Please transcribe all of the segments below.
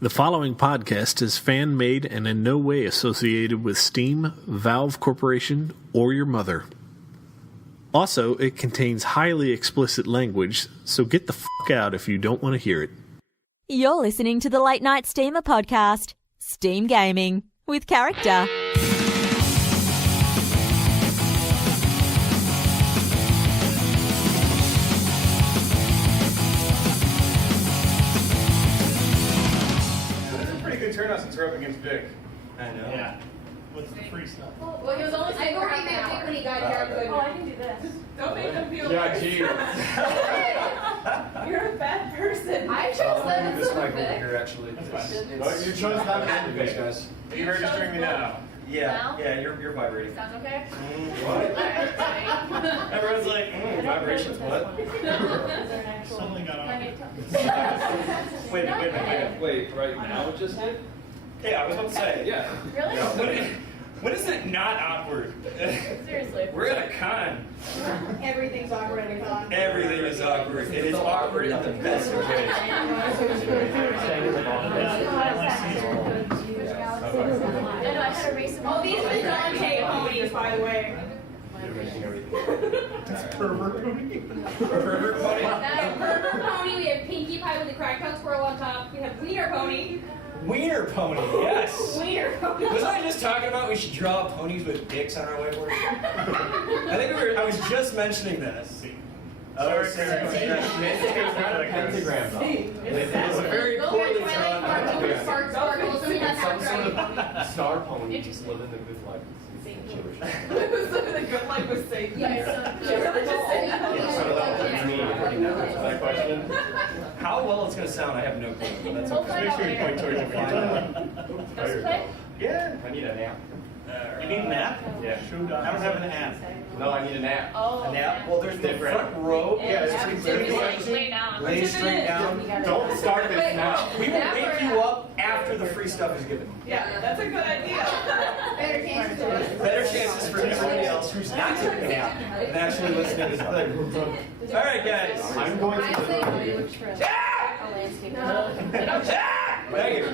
The following podcast is fan-made and in no way associated with Steam, Valve Corporation, or your mother. Also, it contains highly explicit language, so get the fuck out if you don't want to hear it. You're listening to the Late Night Steamer podcast, Steam Gaming, with character. Turnout since we're up against Vic. I know. Yeah. What's the free stuff? Well, he was only I already made Vic when he got here. I can do this. Don't make them feel Yeah, gee. You're a bad person. I chose that This as a mic over Vic. here, actually. Well, you chose not to do this, guys. Are you registering me now? Yeah, you're vibrating. Sounds okay? What? Everyone's like, vibrations, what? Something got on. Wait, right now it just did? Yeah, I was about to say, yeah. Really? Yeah. When is it not awkward? Seriously. We're at a con. Everything's awkward at a con. Everything is awkward. It is awkward in the best of ways. Oh, these are the Dante ponies, by the way. Pervert pony. Pervert pony? Pervert pony, we have Pinkie Pie with the cracked out squirrel on top. We have Wiener Pony. Wiener pony, yes. Wiener Pony. Wasn't I just talking about we should draw ponies with dicks on our whiteboard? I was just mentioning this. Sorry, Pentagram. It's a very Go poorly wear drawn Twilight pentagram. sparkles, and that's Some sort right. of star pony just live in the good life. The good life was safe. How well it's going to sound, I have no clue. But that's okay. Make sure you point towards it. Yeah, I need a nap. You need a nap? Yeah. I don't have an app. No, I need a nap. Oh, a nap? Well, there's the front row. Yeah, it's lay down. Lay straight down. Don't start this now. We will wake you up after the free stuff is given. Yeah, that's a good idea. Better chances for everybody else who's not taking a nap and actually listening to the thing. All right, guys. I'm going to Thank you. All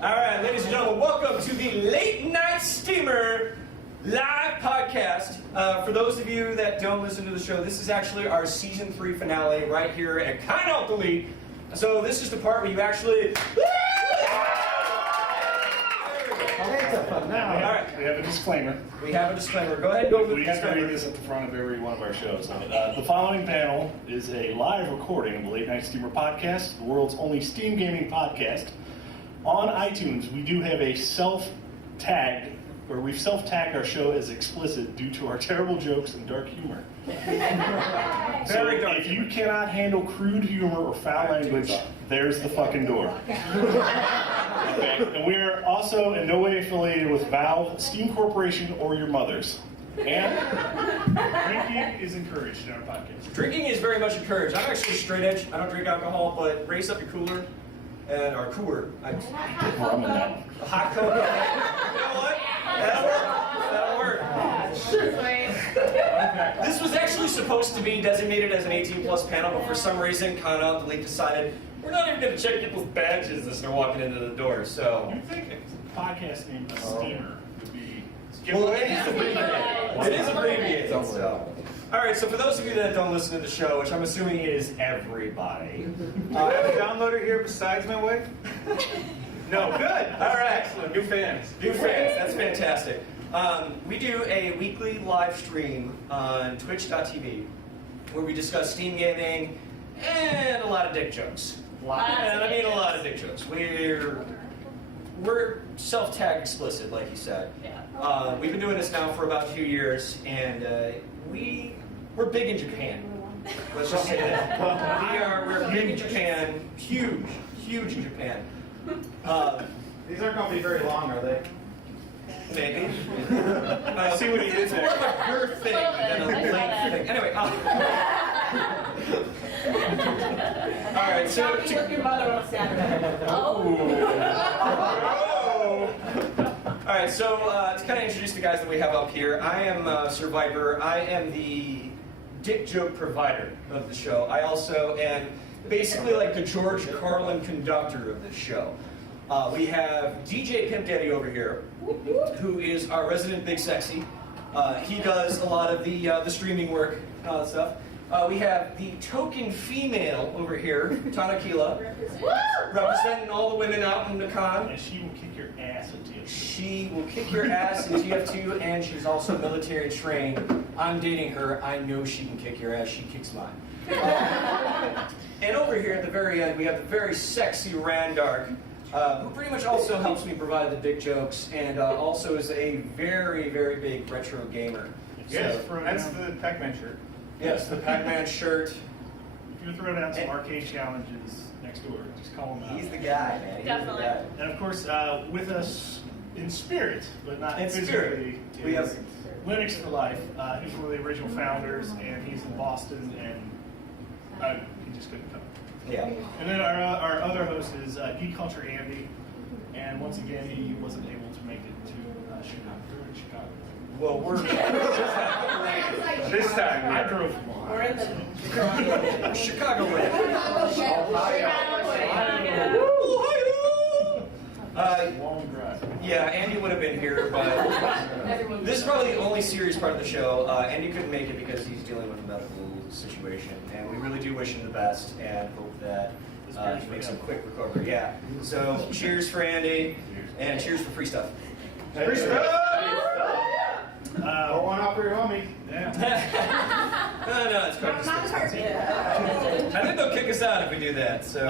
right, ladies and gentlemen, welcome to the Late Night Steamer live podcast. For those of you that don't listen to the show, this is actually our season 3 finale right here at Con+Alt+Delete. So this is the part where you actually. Now, all right. We have a disclaimer. We have a disclaimer. Go ahead. Go with the We have to disclaimer. read this at the front of every one of our shows. The following panel is a live recording of the Late Night Steamer podcast, the world's only Steam gaming podcast. On iTunes, we do have a self-tagged, where we've self-tagged our show as explicit due to our terrible jokes and dark humor. So if you cannot handle crude humor or foul language, there's the fucking door. Okay. And we're also in no way affiliated with Valve, Steam Corporation, or your mothers. And drinking is encouraged in our podcast. Drinking is very much encouraged. I'm actually straight edge. I don't drink alcohol, but race up your cooler. Or cooler. Rum in that. A hot Coke. You know what? That'll work. This was actually supposed to be designated as an 18+ panel, but for some reason, Con+Alt+Delete decided we're not even going to check people's badges as they're walking into the door. So. You think a podcast named Steamer would be? Well, it is abbreviated. It is abbreviated. So. All right. So for those of you that don't listen to the show, which I'm assuming is everybody, I have a downloader here besides my wife. No, good. All right. Excellent. New fans. New fans. That's fantastic. We do a weekly live stream on twitch.tv where we discuss Steam gaming and a lot of dick jokes. And I mean a lot of dick jokes. We're self-tagged explicit, like you said. We've been doing this now for about 2 years, and we're big in Japan. Let's just say that. We're big in Japan, huge in Japan. These aren't going to be very long, are they? Maybe. I see what he did It's more of there. a girth thing than a length thing. Anyway. All right, so. Shopping with your mother on Saturday. All right, so to kind of introduce the guys that we have up here, I am Survivor. I am the dick joke provider of the show. I also am basically like the George Carlin conductor of this show. We have DJ Pimp Daddy over here, who is our resident Big Sexy. He does a lot of the streaming work and all that stuff. We have the token female over here, Tanakila, representing all the women out in the con. And she will kick your ass at TF2. She will kick your ass in TF2, and she's also military trained. I'm dating her. I know she can kick your ass. She kicks mine. And over here at the very end, we have the very sexy Randark, who pretty much also helps me provide the big jokes, and also is a very, very big retro gamer. Yes, So, that's the Pac-Man shirt. yes, the Pac-Man shirt. If you throw down some arcade challenges next door, just call him out. He's the guy, man. He's Definitely. the guy. And of course, with us in spirit, but not In physically, spirit. We is have- Linux for Life. He's one of the original founders, and he's in Boston, and he just couldn't come. Yeah. And then our other host is Geek Culture Andy, and once again, he wasn't able to make it to Chicago. We're in Chicago. Well, we're This time, I drove from Ohio. Chicago land. Long drive. Yeah, Andy would have been here, but this is probably the only serious part of the show. Andy couldn't make it because he's dealing with a medical situation, and we really do wish him the best and hope that he makes a quick recovery. Yeah. So cheers for Andy, and cheers for free stuff. Free stuff! Pour one out for your homie. Yeah. No, it's quite I think they'll kick us out if we do that. So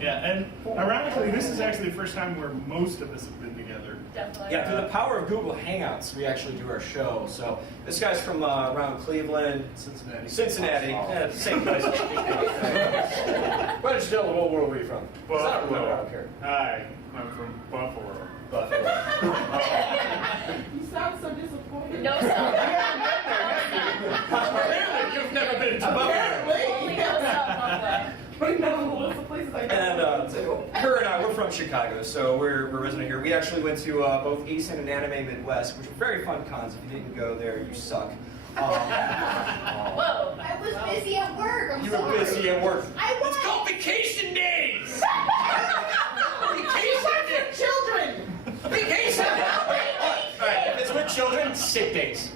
Yeah, and ironically, this is actually the first time where most of us have been together. Definitely. yeah, through the power of Google Hangouts, we actually do our show. So this guy's from around Cleveland, Cincinnati, yeah, same place. Why don't you tell the whole world where you're from? 'Cause I don't remember. I don't care. Hi, I'm from Buffalo. You sound so disappointed. No self. Apparently, you've never been to Buffalo. Only no self. But no, what's the places I go? And her and I, we're from Chicago, so we're resident here. We actually went to both ACEN and Anime Midwest, which were very fun cons. If you didn't go there, you suck. Whoa. I was busy at work. I'm You sorry. were busy at work. I was. It's called vacation days! Children! Vacation! Alright, if it's with children, sick days.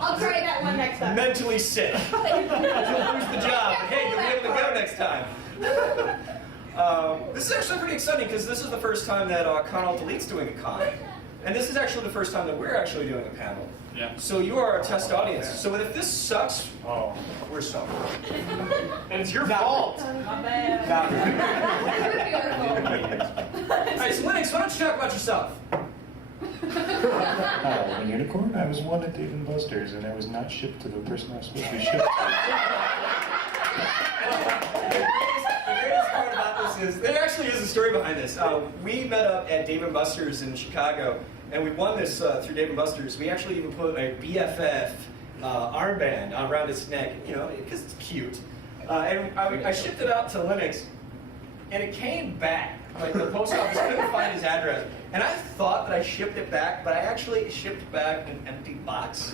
I'll try that one next time. Mentally sick. You'll lose the job. But hey, you'll be able to go next time. This is actually pretty exciting because this is the first time that Con+Alt+Delete's doing a con. And this is actually the first time that we're actually doing a panel. Yeah. So you are our test audience. So if this sucks, Oh. we're sorry. And it's your fault. My bad. Alright, so Linux, why don't you talk about yourself? I'm a unicorn. I was one at Dave & Buster's, and I was not shipped to the person I was supposed to be shipped to. The greatest part about this is, there actually is a story behind this. We met up at Dave & Buster's in Chicago, and we won this through Dave & Buster's. We actually even put a BFF armband around his neck, you know, because it's cute. And I shipped it out to Linux, and it came back. Like, the post office couldn't find his address. And I thought that I shipped it back, but I actually shipped back an empty box.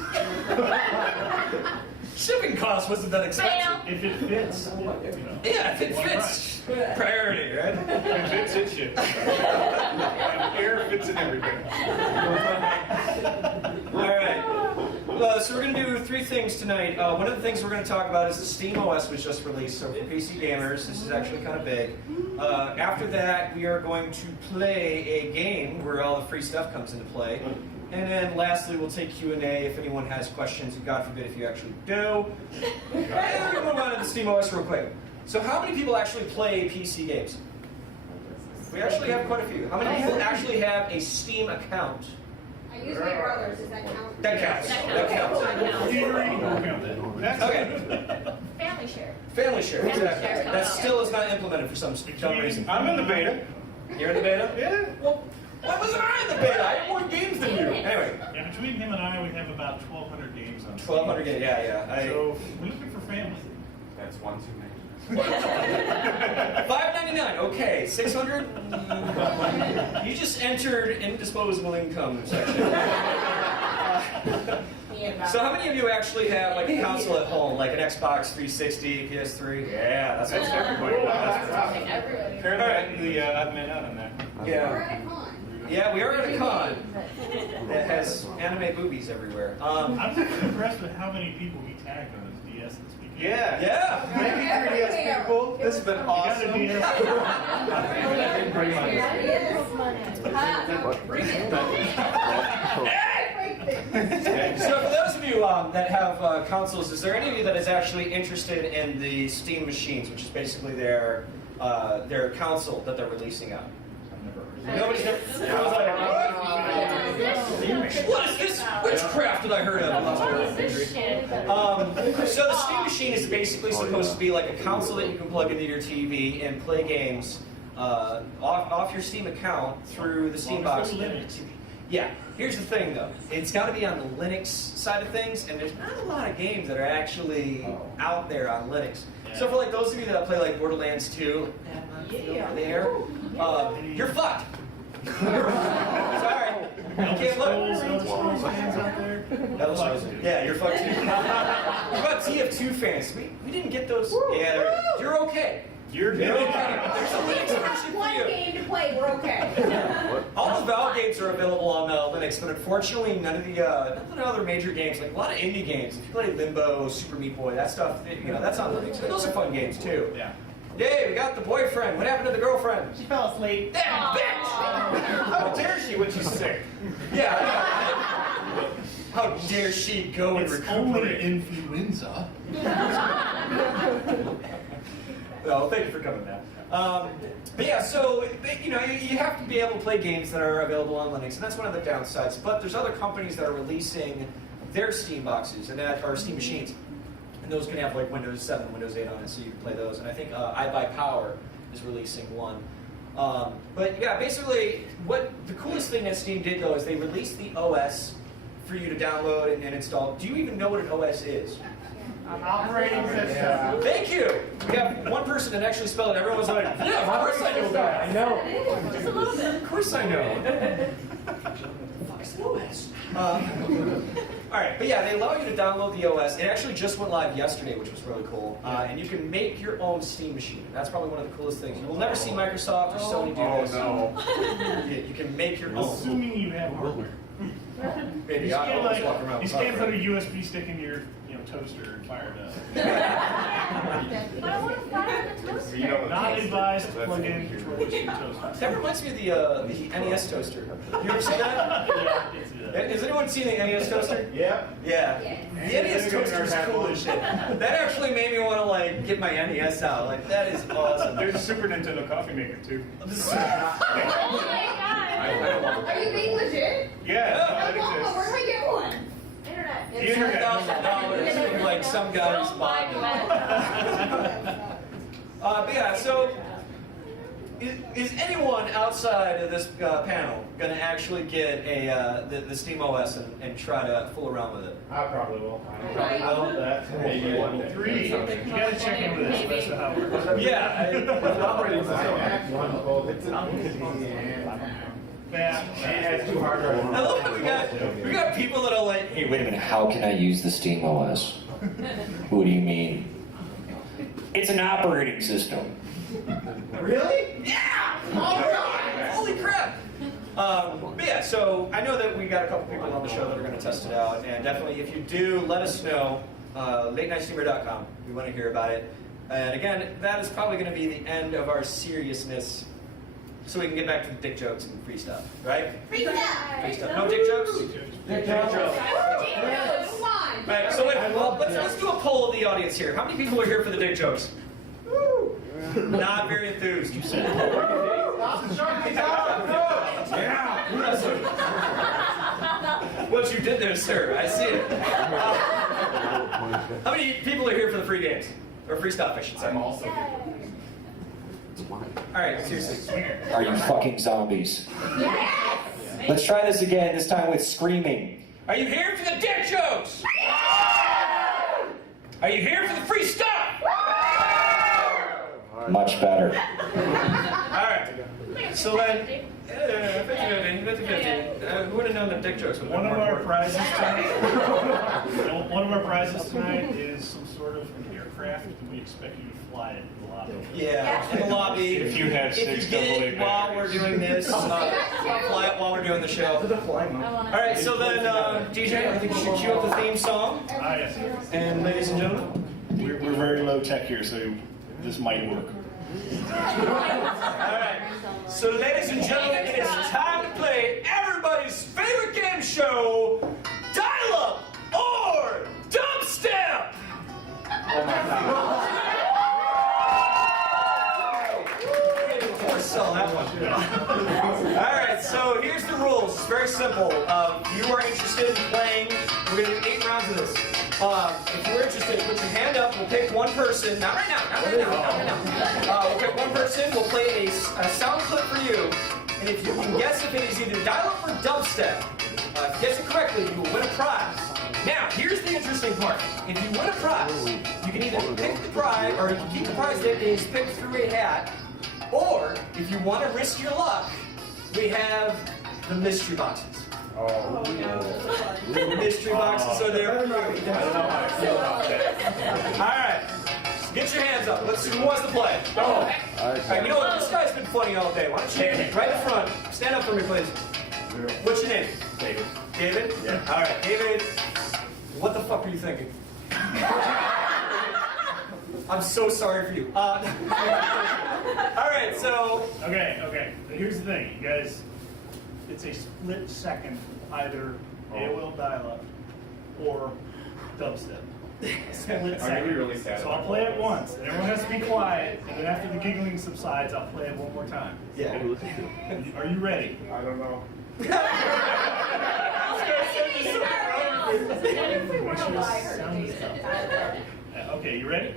Shipping cost wasn't that expensive. Fail. If it fits, you know. Yeah, if it fits, priority, right? If it's it shit. And air fits in everything. All right. So we're going to do three things tonight. One of the things we're going to talk about is the SteamOS was just released. So for PC gamers, this is actually kind of big. After that, we are going to play a game where all the free stuff comes into play. And then lastly, we'll take Q&A if anyone has questions, and God forbid if you actually do. And we're going to move on to the SteamOS real quick. So how many people actually play PC games? We actually have quite a few. How many people actually have a Steam account? I use my brother's. Does that count? That counts. That counts. Okay. Family share. Family share, Family exactly. share comes That out. still is not implemented for some dumb reason. I'm in the beta. You're in the beta? Yeah. Well, why wasn't I in the beta? I have more games than you. Anyway, Yeah, between him and I, we have about 1,200 games on 1,200 games. Yeah. So we're looking for family. That's one too many. $5.99. Okay, 600. You just entered indisposable income section. So how many of you actually have like a console at home, like an Xbox 360, PS3? Yeah, that's everybody. Apparently, I've been out on that. We're Yeah. at a con. Yeah, we are at a con that has anime boobies everywhere. I'm just impressed with how many people he tagged on his DS this weekend. Yeah. Yeah. Thank you, 3DS people. This has been awesome. You got So for those of you that have consoles, is there any of you that is actually interested in the Steam machines, which is basically their console that they're releasing out? Nobody's ever. What is this witchcraft that I heard of? So the Steam machine is basically supposed to be like a console that you can plug into your TV and play games off your Steam account through the Steam box. Yeah, here's the thing though. It's got to be on the Linux side of things, and there's not a lot of games that are actually out there on Linux. So for like those of you that play like Borderlands 2, over there, you're fucked. Sorry, you can't look. Yeah, you're fucked too. What about TF2 fans? We didn't get those. Yeah, you're okay. You're okay. There's a Linux version for One you. game to play, we're okay. All the Valve games are available on Linux, but unfortunately none of the other major games, like a lot of indie games. If you play Limbo, Super Meat Boy, that stuff, that's on Linux. And those are fun games too. Yeah. Yay, we got the boyfriend. What happened to the girlfriend? She fell asleep. Damn bitch! How dare she when she's sick? Yeah. How dare she go and It's only recuperate? influenza. Well, thank you for coming back. But yeah, so you have to be able to play games that are available on Linux, and that's one of the downsides. But there's other companies that are releasing their Steam boxes and that are Steam machines, and those can have like Windows 7, Windows 8 on it, so you can play those. And I think iBuyPower is releasing one. But yeah, basically, what the coolest thing that Steam did though is they released the OS for you to download and install. Do you even know what an OS is? An operating system. Thank you. We have one person that actually spelled it. Everyone was like, "Yeah, of course I know that. I know. Just a little bit. Of course I know." Fuck's an OS. All right, but yeah, they allow you to download the OS. It actually just went live yesterday, which was really cool. And you can make your own Steam machine. That's probably one of the coolest things. You will never see Microsoft or Sony do this. no. You can make your own. Assuming you have hardware. Maybe You I can't, always walk around you with can't put a software. USB stick in your toaster and fire it up. But I want to fire the toaster. Not advised to plug in controllers to your toaster. That reminds me of the NES toaster. You ever seen that? Has anyone seen the NES toaster? Yeah. Yeah. The NES toaster is cool as shit. That actually made me want to like get my NES out. Like that is awesome. There's a Super Nintendo coffee maker too. Oh my god. Are you being legit? Yeah. I that want one. exists. Where can I get one? Internet. The internet. $10,000 in like some guy's Don't buy body. that. But yeah, so is anyone outside of this panel going to actually get the Steam OS and try to fool around with it? I probably will. Right. Well, that maybe one. 3, you gotta check into this. That's how it works. Yeah. Operating system. Yeah. It has 2 hard drives. I love that we got people that are like, Hey, wait a minute, how can I use the Steam OS? What do you mean? It's an operating system. really? Yeah! All right! Holy crap! But yeah, so I know that we got a couple people on the show that are going to test it out, and definitely if you do, let us know. LateNightStreamer.com. We want to hear about it. And again, that is probably going to be the end of our seriousness, so we can get back to the dick jokes and free stuff, right? Free stuff. Free stuff. No dick jokes? Dick jokes. Come on. Right, so let's do a poll of the audience here. How many people are here for the dick jokes? Not very enthused. You said what you did there, sir. I see it. How many people are here for the free games? Or free stuff, I should say. also. Alright, seriously. Are you fucking zombies? Let's try this again, this time with screaming. Are you here for the dick jokes? Are you here for the free stuff? Much better. Alright. So then, 50-50. Who would have known that dick jokes would have One been of more our important? prizes tonight. One of our prizes tonight is some sort of an aircraft, and we expect you to fly it in the lobby. Yeah, in the lobby. If you have If 6 you get AA it while we're batteries. doing this, fly it while we're doing the show. All right, so then, DJ, I think you should cue up the theme song. Ah, yes. And ladies and gentlemen, We're very low tech here, so this might work. all right. So, ladies and gentlemen, it is time to play everybody's favorite game show, Dial-Up or Dubstep. Oh my God. Sell that one. All right, so here's the rules. It's very simple. If you are interested in playing, we're going to do 8 rounds of this. If you're interested, put your hand up. We'll pick one person. Not right now. We'll pick one person. We'll play a sound clip for you. And if you can guess if it is either dial-up or dubstep, if you guess it correctly, you will win a prize. Now, here's the interesting part. If you win a prize, you can either pick the prize, or you can keep the prize that is picked through a hat. Or, if you want to risk your luck, we have the mystery boxes. Oh. The mystery boxes are there for you. I don't know how I feel about that. All right, get your hands up. Let's see who wants to play. Oh. All right, you know what? This guy's been funny all day. Why don't you right in front? Stand up for me, please. What's your name? David. David? Yeah. All right, David. What the fuck are you thinking? I'm so sorry for you. All right, so Okay. Here's the thing, you guys. It's a split second, either AOL dial-up or dubstep. Split second. really sad So I'll play it once, and everyone has to be quiet, and then after the giggling subsides, I'll play it one more time. yeah. Are you ready? I don't know. Okay, you ready?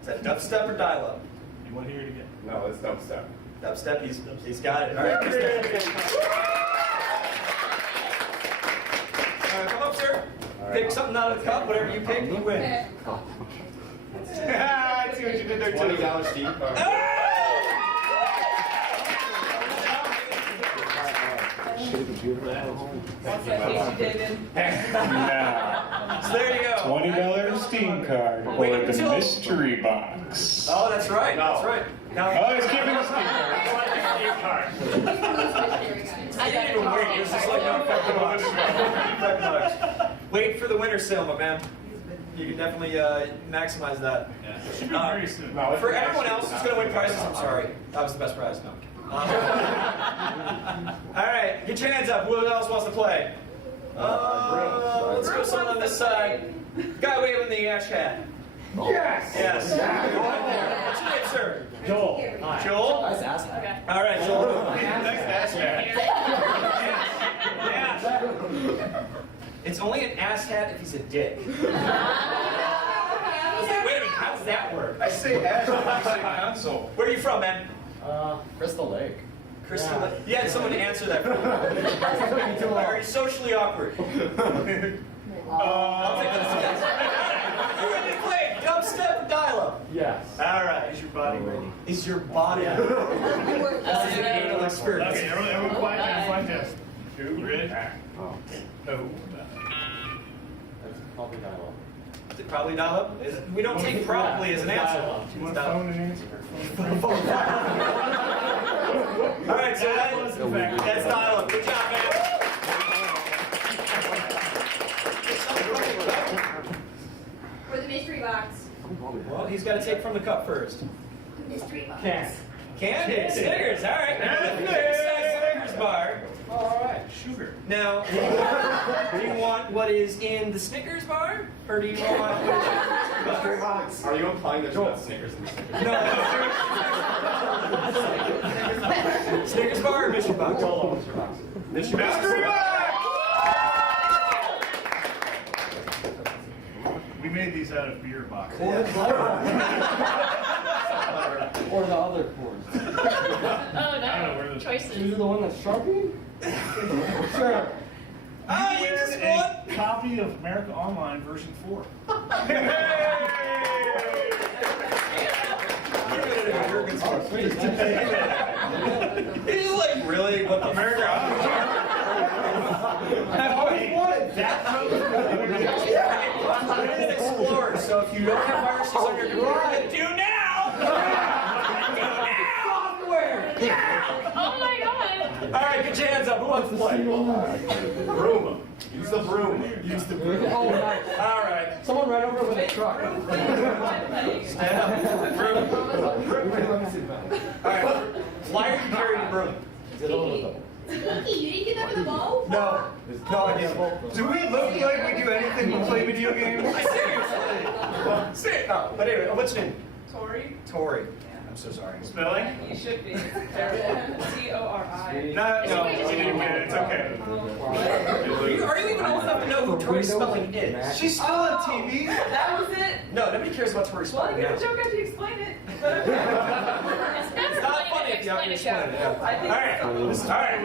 Is that dubstep or dial-up? You want to hear it again? No, it's dubstep. Dubstep, he's got it. All right, come up, sir. Pick something out of the cup. Whatever you pick, you win. I see what you did there, too. $20 Steam card. So there you go. $20 Steam card or Wait the until- mystery box. Oh, that's right. That's right. Now, Oh, he's giving us Steam card. I didn't even wait. It was just like, no, fuck the box. Fuck the box. Wait for the winter sale, my man. You can definitely maximize that. Should be very soon. No, For everyone else who's going to win prizes, I'm sorry. That was the best prize. No. All right, get your hands up. Who else wants to play? Let's go someone on this side. Guy waving the ash hat. Yes! Yes. What's your name, sir? Joel. Joel? Nice ass hat. Okay. All right, Joel. Nice ass hat. Yes. It's only an ass hat if he's a dick. Wait a minute, how does that work? I say ass, I say console. Where are you from, man? Crystal Lake. Crystal. You had someone to answer that for you. Very socially awkward. I'll take that as a yes. You ready to play dubstep or dial-up? Yes. All right. Is your body ready? Is your body ready? This is an anal experience. Okay, everyone quiet down, quiet down. You ready? Oh. No. That's probably dial-up. Is it probably dial-up? We don't take probably as an answer. You want It's to dial-up. phone an answer? All right, so that's dial-up. Good job, man. For the mystery box. Well, he's got to take from the cup first. Mystery box. Candy, Snickers, all right. Snickers bar. All right. Sugar. Now, do you want what is in the Snickers bar, or do you want what is in the mystery box? Are you implying there's not Snickers in the Snickers? No. Snickers bar or mystery box? Mystery box. We made these out of beer boxes. Or the other cores. Oh I don't know where the Choices. Choose the one that's Sharpie? Sure. Ah, you Win just a won. copy of America Online version 4. He's like, really? What the America. I've always wanted that. Internet Explorer, so if you don't have viruses on your computer, then do now! Software! Oh my god! Alright, get your hands up. Who wants to play? Broom. Use the broom. Use the broom. Oh, nice. Alright. Someone right over with a truck. Stand up. Broom. Alright. Flyer can carry the broom. Cookie, you didn't get that with a bow? No. No, I didn't. Do we look like we do anything but play video games? Seriously. Oh, but anyway, what's your name? Tori? Tori. I'm so sorry. Spelling? You should be. Tori. No, you didn't get it. It's okay. Are you even old enough to know who Tori Spelling is? She's still on TV. That was it? No, nobody cares about Tori Well, Spelling you now. can joke after you explain it. But It's never It's not funny funny to if you have to explain explain it. it. Yeah. I think Alright,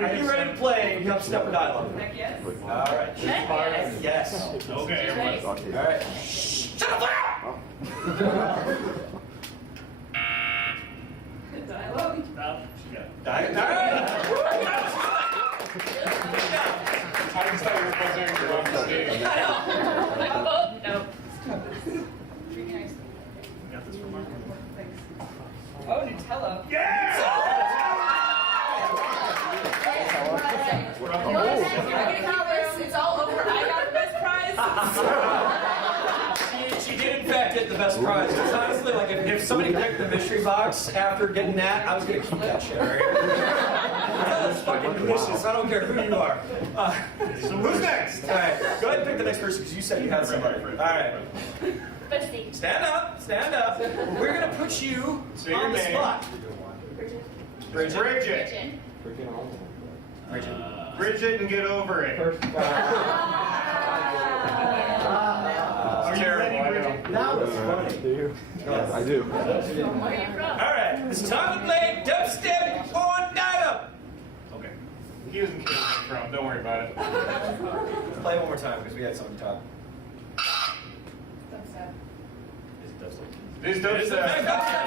are you ready to play Dubstep or Dialogue? Heck yes. Alright. Heck yes. Yes. Okay, everyone. Alright. Shut up! Dialogue. Stop. She got it. Alright. I just thought you were buzzing your own mistake. Oh, no. Got this from Mark. Oh, Nutella. It's all over. I got the best prize. She did in fact get the best prize. It's honestly like if somebody picked the mystery box after getting that, I was gonna keep that shit, alright? That's fucking delicious. I don't care who you are. So who's next? Alright, go ahead and pick the next person because you said you had somebody. Alright. But see. Stand up, stand up. We're gonna put you Say your on the name. spot. Bridget. Bridget. Bridget and get over it. First Are you ready, Bridget? Now it's funny. I do. Where are you from? Alright, it's time to play Dubstep or Dial-Up. Okay. He doesn't care where I'm from. Don't worry about it. Play one more time because we had something to talk. This It is the best dubstep. dubstep.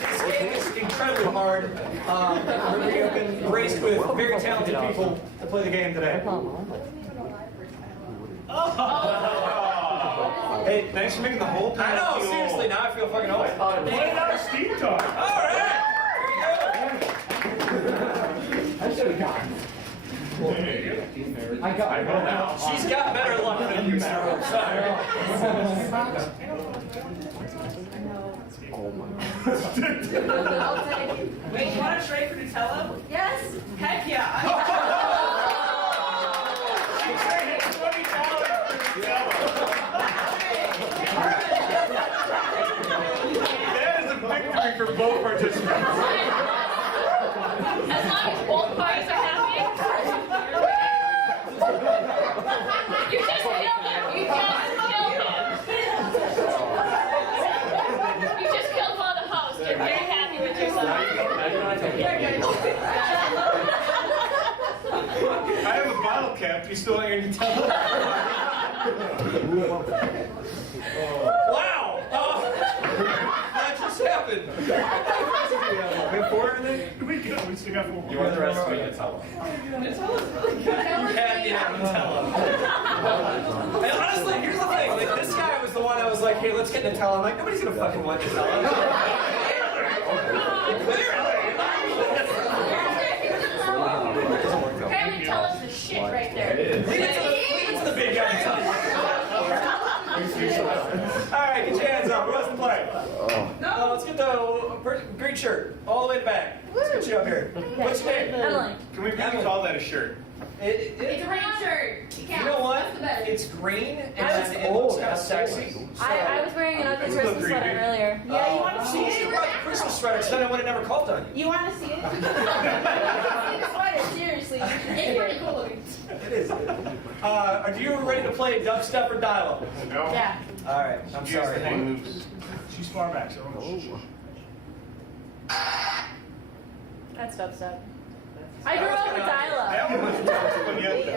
This game is incredibly hard. We have been graced with very talented people to play the game today. Hey, thanks for making the whole I panel know, feel seriously, now I feel fucking old. Play another Steve talk. All right, I should have gotten it. I got it. now. she's got better luck than you, sir. I'm sorry. Wait, you want to trade for Nutella? Yes. Heck yeah. She's saying $20 for That is a victory for both participants. As long as both parties are happy. You just killed him. You just killed one of the hosts. You're very happy with yourself. I have a bottle cap. You still want your Nutella? Wow! That just happened. We have four in there? We still got 4 more. You want the rest of it? Nutella. Nutella's really good. You had Nutella. And honestly, here's the thing. Like, this guy was the one I was like, hey, let's get Nutella. I'm like, nobody's gonna fucking want Nutella. Apparently, tell us the shit right there. Leave it to the big guy. Alright, get your hands up. Who wants to play? No, let's get the green shirt all the way to the back. Let's get you up here. What's your name? Emily. Can we really call that a shirt? It's a green shirt. You know what? It's green and it looks kind of sexy. I was wearing an ugly Christmas sweater earlier. Yeah, you want to see You it? should rock the Christmas sweater, because then I would have never called on you. You want to see it? See the sweater, seriously. It's pretty cool looking. It is. Are you ready to play Dubstep or Dial-Up? No. Yeah. Alright, I'm Here's sorry. the thing, moves. She's far back, so. That's dubstep. I grew up with dial-up. That one was the toughest one yet, though.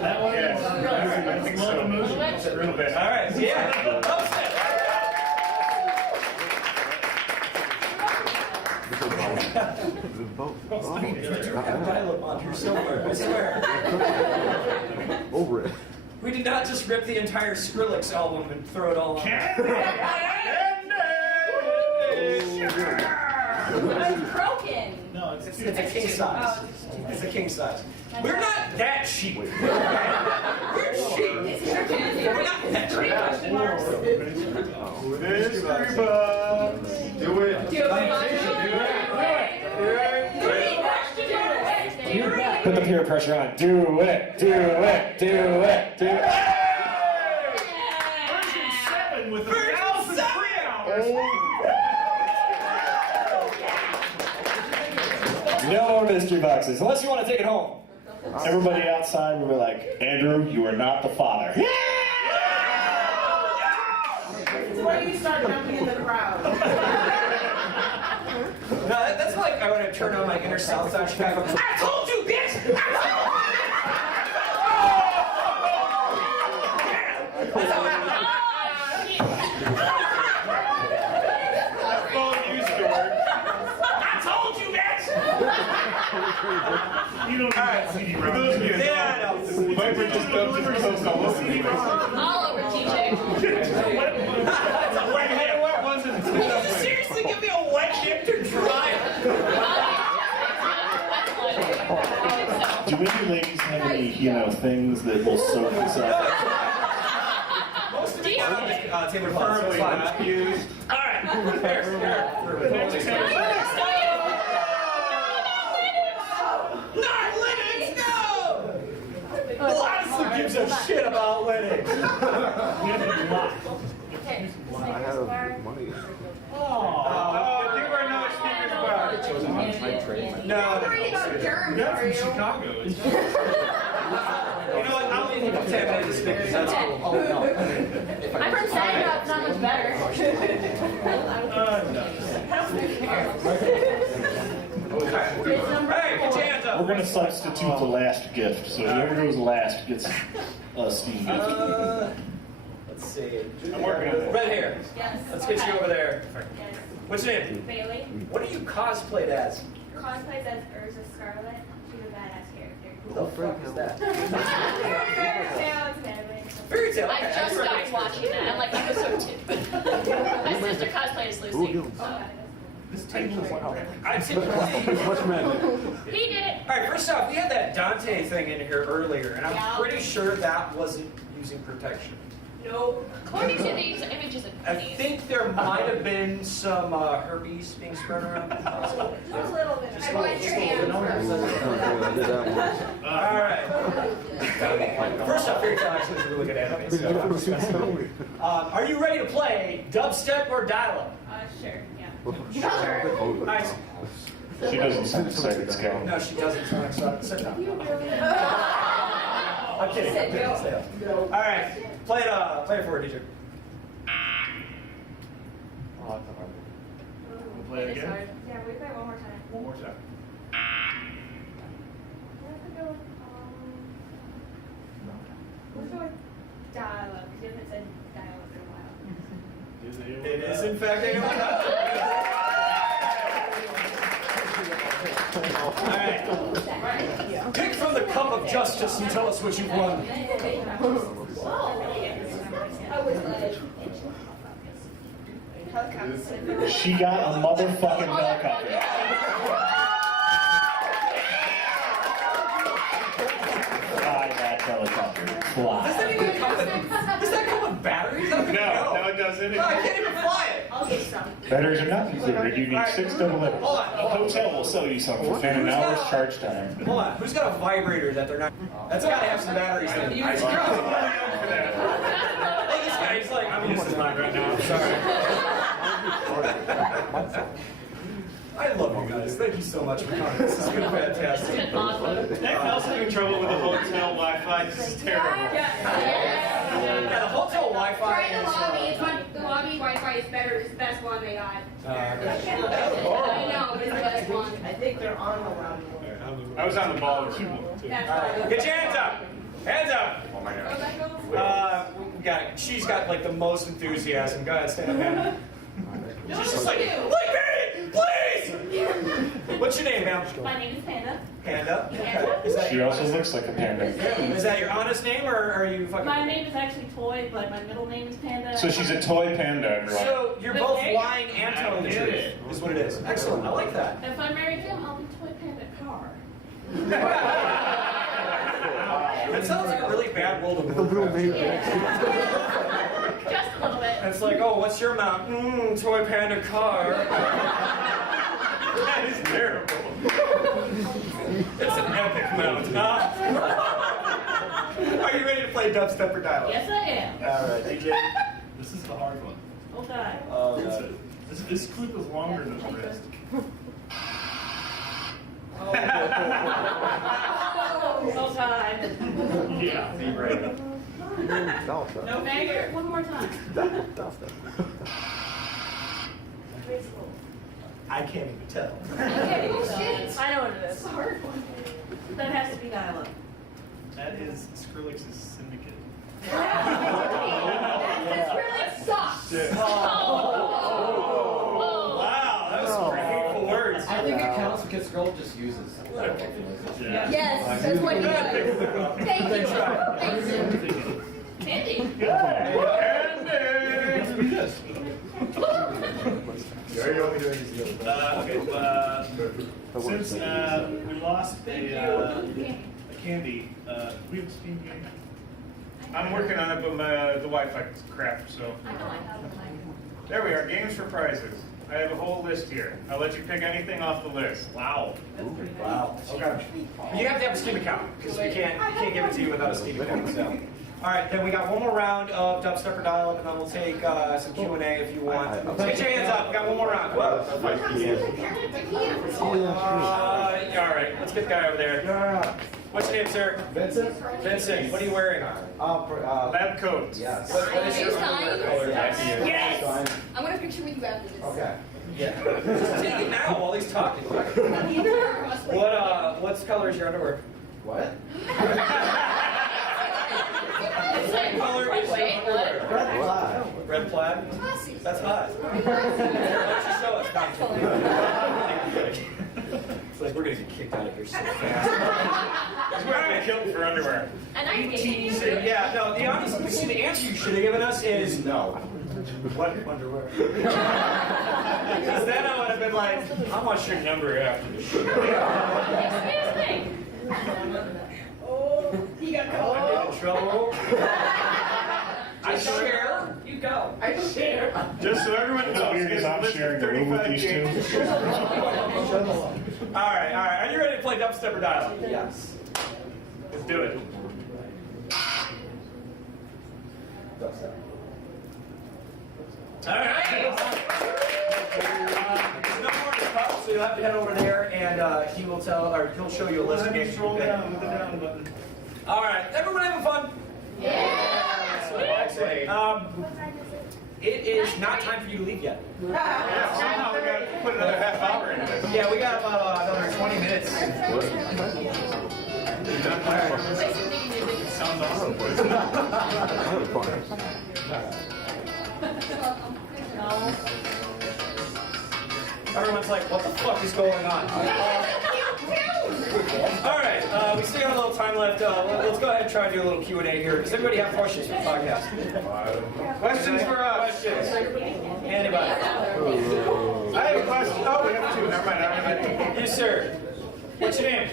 That one? Yes. I think so. A little bit. Alright, yeah. Dubstep. dial-up on here somewhere, I swear. Over it. We did not just rip the entire Skrillex album and throw it all on. It's broken. No, it's It's a king size. It's a king size. We're not that cheap. We're cheap. We're not that cheap. Mystery box. Do it. Put the peer pressure on. Do it. Do it. Do it. Do it. version 7 with Version 1,000 7. free hours. No more mystery boxes, unless you want to take it home. Everybody outside, we were like, Andrew, you are not the father. So why do you start jumping in the crowd? No, that's like I want to turn on my inner South Side Chicago. I told you, bitch! That phone used to work. I told you, bitch! You don't need that CD ROM. Yeah, I know. Viper just dumped his toast all over me. All over, TJ. What was it? Seriously, give me a wet dip to dry. Do any ladies have any, things that will soak inside? Most of it are tablecloths. Not used. All right. Here. Not Linux, no! Honestly gives a shit about Linux. I have money. Oh, You were no speakers bar. no. Worried about germs, That's are in you? Chicago. You know what? I'll leave you contaminated speakers. That's cool. Oh, no. I'm from Saginaw, it's not much better. Hey, get your hands up. We're going to substitute the last gift, so whoever goes last gets a Steam gift. Let's see. I'm working on it. Red hair. Yes. Let's get you over there. Yes. What's your name? Bailey. What are you cosplayed as? Cosplays as Urza Scarlet. She's a badass character. Who the fuck is that? Fairy tale, it's anime. Fairy tale. I just started watching that. I'm like episode 2. My sister cosplayed as Lucy. So. This table is I typically. Much men. He did it. All right. First off, we had that Dante thing in here earlier, and I'm Yeah. pretty sure that wasn't using protection. No. According to these images of I these. think there might have been some herpes being spread around. Just a little bit. I wiped your hands I did that once. All right. First off, Fairy Tale actually is a really good anime. So, are you ready to play dubstep or dial-up? Sure, yeah. Nice. She doesn't sound excited, Scout. No, she doesn't. Sit down. I'm kidding. Stay up. All right. Play it for her, DJ. Play it again? Yeah, we play it one more time. One more time. Let's go with dial-up, because you haven't said dial-up in a while. It is, in fact, anyone All right. Pick from the cup of justice and tell us what you've won. She got a motherfucking helicopter. Fly that helicopter. Does Fly. that even come with, does that come with batteries? I don't even know. No, it doesn't. No, I can't even fly it. I'll get some. Batteries are not included. You need 6 double Hold on. A hotel will sell you some for within an hour's charge time. Hold on. Who's got a vibrator that they're not? That's got to have some batteries in it. Look at this guy. He's like, I'm using mine right now. I'm sorry. I love you guys. Thank you so much for coming. This has been fantastic. It's been awesome. Nick's having trouble with the hotel Wi-Fi. This is terrible. Yeah, the hotel Wi-Fi Try the is. lobby. It's the lobby Wi-Fi is better. It's the best one they got. I know, but it's the best one. I think they're on the lobby. I was on the ball with you. That's All right, right. get your hands up. Hands up. Oh my Oh, god. that goes? We got it. She's got like the most enthusiasm. Go ahead, stand up, man. She's just like, like me, please. What's your name, ma'am? My name is Panda. Panda? Okay. Is that She your also honest, looks like a panda. is that your honest name, or are you fucking... My name is actually Toy, but my middle name is Panda. So she's a toy panda, everyone. So you're both lying and telling the truth, is what it is. Excellent. I like that. If I marry him, I'll be Toy Panda Car. That sounds like a really bad world of Just a little bit. It's like, oh, what's your mount? Toy Panda car. That is terrible. It's an epic mount, huh? Are you ready to play dubstep or dial-up? Yes, I am. All right, DJ. This is the hard one. Oh, God. This clip is longer than the rest. Oh, God. Yeah. Be brave. No, Maggie, one more time. I can't even tell. I know what it is. It's a hard one. That has to be dial-up. That is Skrillex's Syndicate. That's really sucks. Wow, that was some hateful words. I think it counts because Scroll just uses. Yes, that's what he does. Thank you. Andy. Since we lost a candy, we have a Steam game. I'm working on it, but the Wi-Fi is crap, so. I know I have it. There we are, games for prizes. I have a whole list here. I'll let you pick anything off the list. Wow. Wow. Okay. You have to have a Steam account because we can't give it to you without a Steam account. So. All right, then we got one more round of dubstep or dial-up, and then we'll take some Q&A if you want. Get your hands up. We got one more round. All right, let's get the guy over there. What's your name, sir? Vincent? Vincent. What are you wearing? Lab coats. Yes. What is your underwear color? Yes. I'm going to picture with you after this. Okay. Yeah. Just take it now while he's talking. What color is your underwear? What? What color is your underwear? Red flag. Red plaid? That's hot. Why don't you show us? It's like we're gonna get kicked out of here so fast. We're gonna get killed for underwear. And I Yeah, no, the answer you should have given us is No. what underwear? Because then I would have been like, how much your number after the show? Excuse me. Oh, he got I'm caught. in trouble. I share. You go. I share. Just so everyone What's knows, weird is I'm list of sharing a room with 35 these two. games. All right. Are you ready to play dubstep or dial-up? Yes. Let's do it. All right. There's no more to come, so you'll have to head over there, and he'll show you a list of games. Scroll down with the down button. All right, everyone having fun? Excellent. It is not time for you to leave yet. Yeah, somehow we gotta put another half hour into this. Yeah, we got about another 20 minutes. Sounds awesome. Everyone's like, what the fuck is going on? All right, we still got a little time left. Let's go ahead and try to do a little Q&A here. Does everybody have questions for the podcast? Questions for us. Questions? Anybody? I have a question. Oh, we have two. Never mind. Yes, sir. What's your name?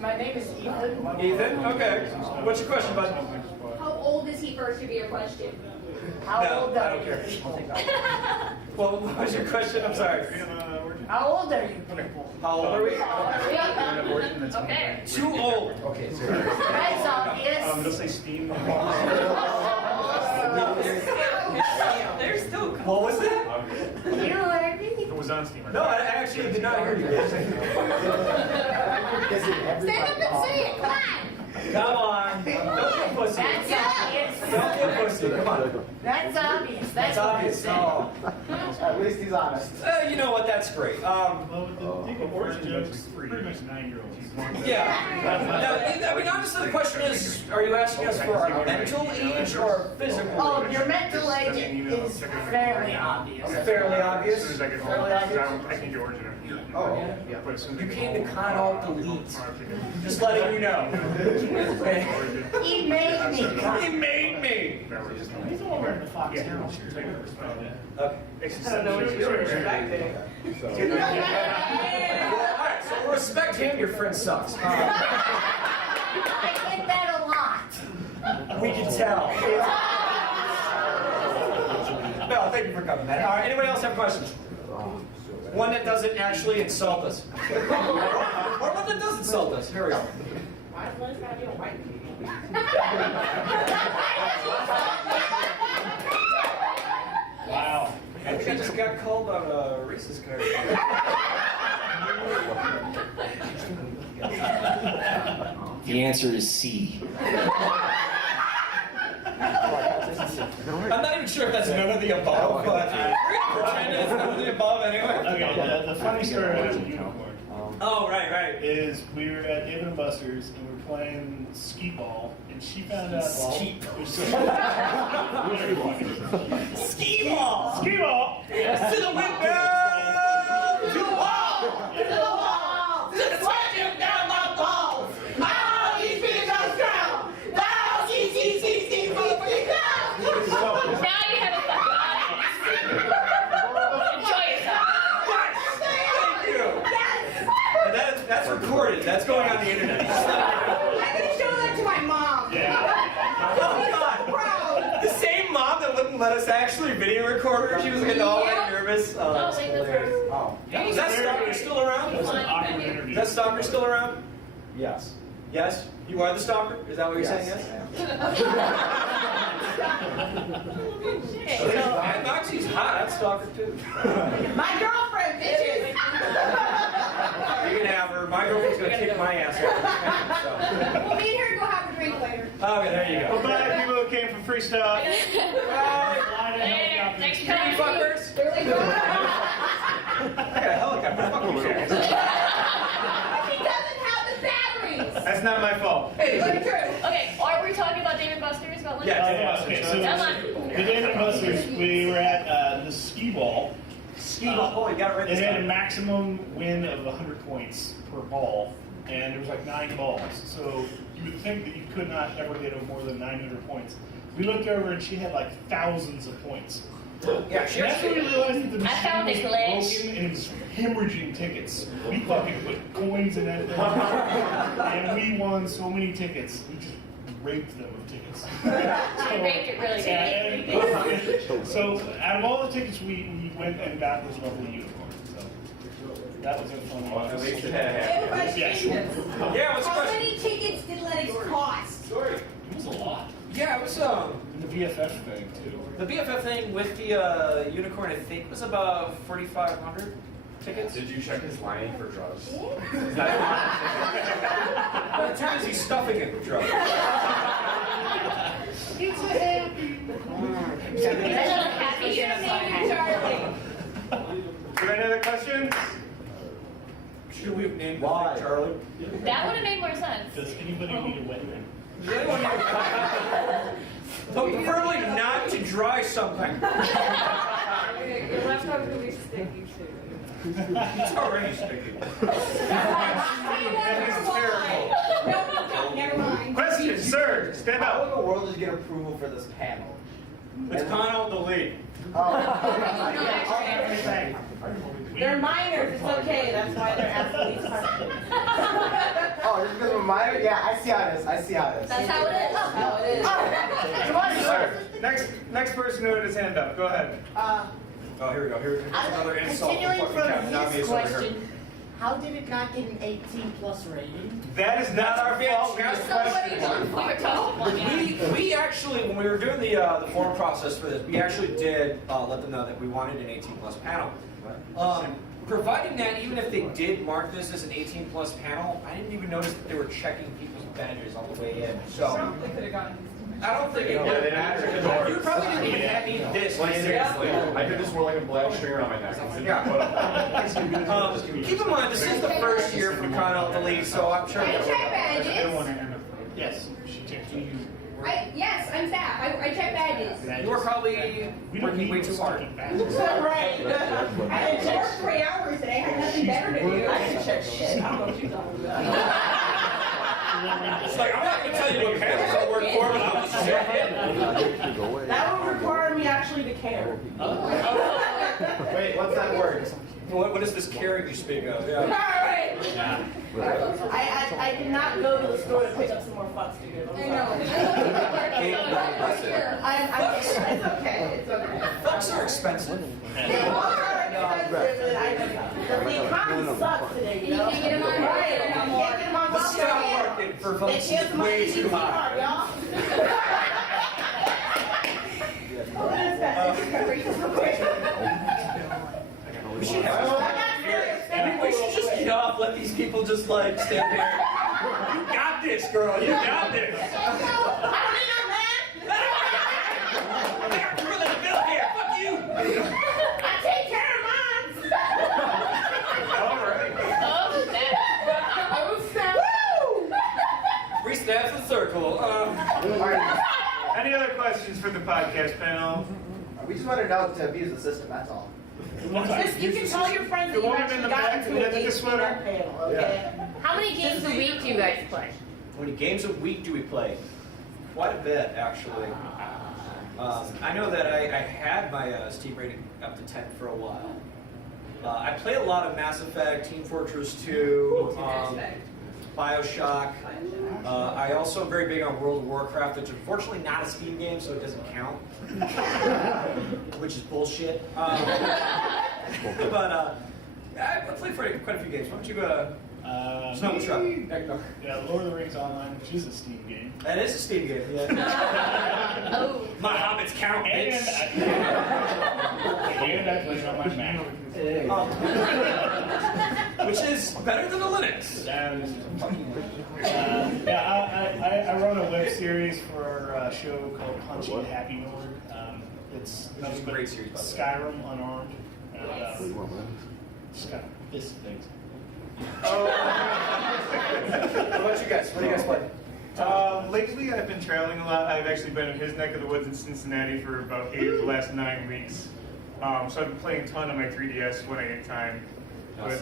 My name is Ethan. Ethan? Okay. What's your question, bud? How old is he first, should be your question. How No, old I are don't you? care. Well, what was your question? I'm sorry. How old are you people? How old are we? Okay. Too old. Okay, so That's obvious. They'll say Steam. They're still. What was that? It was on Steam. No, I actually did not hear you. Stand up and say it, come on. Come on. Don't get pussy. That's obvious. Don't get pussy. see. Come on. That's obvious. That's obvious. Oh. At least he's honest. You know what? That's great. Well, the origin joke is pretty much 9-year-olds. Yeah. Now, I mean, honestly, the question is, are you asking us for our mental age or physical Oh, age? your mental age is fairly obvious. Fairly obvious. As soon as I get home, Fairly obvious. I can get origin. Oh, yeah. But as soon as I You get came to home, Con+Alt+Delete. Just letting you know. He made me. He made me. He's the one wearing the Fox Herald. Okay. I don't know what you're doing back there. Well, all right, so respect him. Your friend sucks. I get that a lot. We can tell. No, thank you for coming, man. All right, anybody else have questions? One that doesn't actually insult us. Or one that does insult us. Here we go. Wow. I think I just got called on a racist card. The answer is C. I'm not even sure if that's none of the above, but we're gonna pretend it's none of the above anyway. Okay, the funny story about the unicorn Oh, right. is we were at Dave & Buster's and we were playing skee ball, and she found out Skee- Skee ball. Skee ball. To the window! To the wall! To the wall! To the sweat down my balls! Oh, these feet are strong! Oh, see, Now you have a fucking audience. Enjoy yourself. Thank you! And that's recorded. That's going on the internet. I'm gonna show that to my mom. Oh, God. The same mom that wouldn't let us actually video record her. She was getting all like nervous. Oh, That's wait, that's hilarious. Oh. Is that stalker still around? It was an awkward interview. Is that stalker still around? Yes. Yes? You are the stalker? Is that what you're saying? Yes? And Moxie's hot. I'm stalker too. My girlfriend, bitches. You can have her. My girlfriend's gonna kick my ass out. We'll meet her and go have a drink later. Okay, there you Well, go. bye, people who came for free stuff. Later. Thanks for coming. Fuckers. I got a helicopter. Fuck you guys. He doesn't have the batteries. That's not my fault. Okay, are we talking about Dave & Buster's? About Yeah, Oh, Dave & yeah, Buster's. okay, so Come on. the Dave & Buster's, we were at the skee ball. Oh, you got it right It this had a time. maximum win of 100 points per ball, and there was like 9 balls. So you would think that you could not ever get more than 900 points. We looked over and she had like thousands of points. Yeah, she And that's when we realized that the I found machine a was glitch. broken and it was hemorrhaging tickets. We fucking put coins in that thing, and we won so many tickets. We just raped them with tickets. I raped it really good. And so out of all the tickets, we went and got this lovely unicorn. So that was a fun one. At least it had. Yes. Yeah, what's the How question? many tickets did Lennox cost? It was a lot. Yeah, it was And the BFF thing too. the BFF thing with the unicorn. I think was about 4,500 tickets. Did you check his line for drugs? But too busy stuffing it with drugs. It's a happy. Happy Charlie. Do any other questions? Should we have named Why? the thing Charlie? That would have made more sense. Does anybody need a wet ring? Does anyone but preferably not to dry something. Your laptop's gonna be sticky too. It's already sticky. Never mind. Question, sir. Stand How up. in the world did you get approval for this panel? It's Con+Alt+Delete. They're minors, it's okay, that's why they're asking these questions. Oh, just because we're minor? Yeah, I see how it is. I see how it is. That's how it is. That's how it is. Come on, sir. Next person who had his hand up. Go ahead. Oh, here we go. Here's another insult. Continuing fucking from Captain his Obvious over here. question, how did it not get an 18+ rating? That is not our fault. We just Somebody questioned done. We were toasted. We actually, when we were doing the form process for this, we actually did let them know that we wanted an 18+ panel. Providing that even if they did mark this as an 18+ panel, I didn't even notice that they were checking people's badges on the way in. So They could have gotten these. I don't think it Yeah, would. they actually adore. You probably didn't even need this. Like seriously, I could just wear like a black string around my neck. Keep in mind, this is the first year for Con+Alt+Delete, so I'm sure. I check badges. Yes, she checked. Yes, I'm staff. I check badges. You are probably working way too hard. Right. I had to work 3 hours today. I had nothing better to do. I can check shit. I don't know what you're talking about. It's like, I'm not going to tell you what panels I work for, but I'm just checking. That would require me actually to care. Wait, what's that word? What is this caring you speak of? Yeah. Alright. I did not go to the store to pick up some more fucks to give. I know. It's okay. It's okay. Fucks are expensive. They are expensive, and the economy sucks today, you know? You can't get them on Right. market You anymore. can't get them on The stock market. market for They folks can't is way too high. y'all. What is that? We should have. We should just get off, let these people just like stand there. You got this, girl. You got this. I don't need no man. I got gorilla in the bill here. Fuck you. I take care of mine. All right. Oh, snap. Three snaps in a circle. Any other questions for the podcast panel? We just wanted out to abuse the system, that's all. Just, you can tell your friends that The you woman in actually the got back into who a had the game sweater. panel, okay? How many games a week do you guys play? How many games a week do we play? Quite a bit, actually. I know that I had my Steam rating up to 10 for a while. I play a lot of Mass Effect, Team Fortress 2, Bioshock. I also am very big on World of Warcraft, which unfortunately not a Steam game, so it doesn't count. Which is bullshit. But I played quite a few games. Why don't you Snow Truck? Yeah, Lord of the Rings Online, which is a Steam game. That is a Steam game, yeah. Oh. My hobbits count, And bitch. I play it on my Mac. Which is better than a Linux. I run a web series for a show called Punchy Happy North. It's That was a great series, by the way. Skyrim Unarmed. Skyrim. This thing. What about you guys? What do you guys play? Lately, I've been traveling a lot. I've actually been in his neck of the woods in Cincinnati for about 8 of the last 9 weeks. So I've been playing a ton on my 3DS when I get time. But